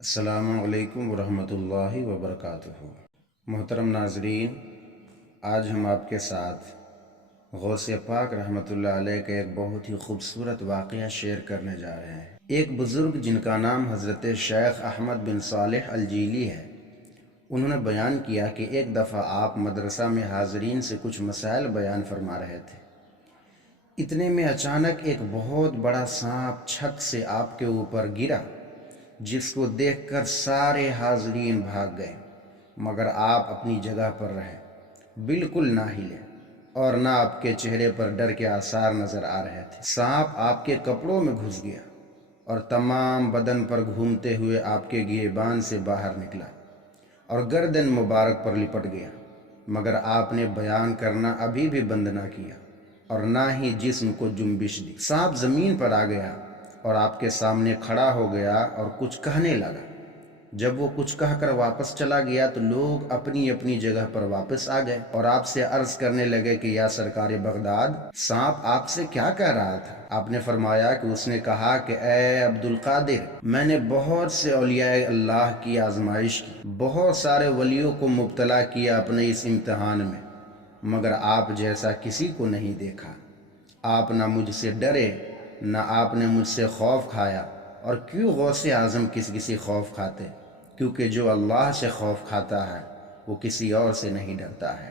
السلام علیکم ورحمۃ اللہ وبرکاتہ۔ محترم ناظرین، آج ہم آپ کے ساتھ غوث پاک رحمۃ اللہ علیہ کا ایک بہت ہی خوبصورت واقعہ شیئر کرنے جا رہے ہیں۔ ایک بزرگ جن کا نام حضرت شیخ احمد بن صالح الجیلی ہے، انہوں نے بیان کیا کہ ایک دفعہ آپ مدرسہ میں حاضرین سے کچھ مسائل بیان فرما رہے تھے۔ اتنے میں اچانک ایک بہت بڑا سانپ چھت سے آپ کے اوپر گرا، جس کو دیکھ کر سارے حاضرین بھاگ گئے، مگر آپ اپنی جگہ پر رہے، بالکل نہ ہلے، اور نہ آپ کے چہرے پر ڈر کے آثار نظر آ رہے تھے۔ سانپ آپ کے کپڑوں میں گھس گیا اور تمام بدن پر گھومتے ہوئے آپ کے گریبان سے باہر نکلا اور گردن مبارک پر لپٹ گیا، مگر آپ نے بیان کرنا ابھی بھی بند نہ کیا اور نہ ہی جسم کو جنبش دی۔ سانپ زمین پر آ گیا اور آپ کے سامنے کھڑا ہو گیا اور کچھ کہنے لگا۔ جب وہ کچھ کہہ کر واپس چلا گیا تو لوگ اپنی اپنی جگہ پر واپس آ گئے اور آپ سے عرض کرنے لگے کہ یا سرکار بغداد، سانپ آپ سے کیا کہہ رہا تھا؟ آپ نے فرمایا کہ اس نے کہا کہ اے عبد القادر، میں نے بہت سے اولیاء اللہ کی آزمائش کی، بہت سارے ولیوں کو مبتلا کیا اپنے اس امتحان میں، مگر آپ جیسا کسی کو نہیں دیکھا۔ آپ نہ مجھ سے ڈرے، نہ آپ نے مجھ سے خوف کھایا۔ اور کیوں غوث اعظم کسی خوف کھاتے؟ کیونکہ جو اللہ سے خوف کھاتا ہے وہ کسی اور سے نہیں ڈرتا ہے۔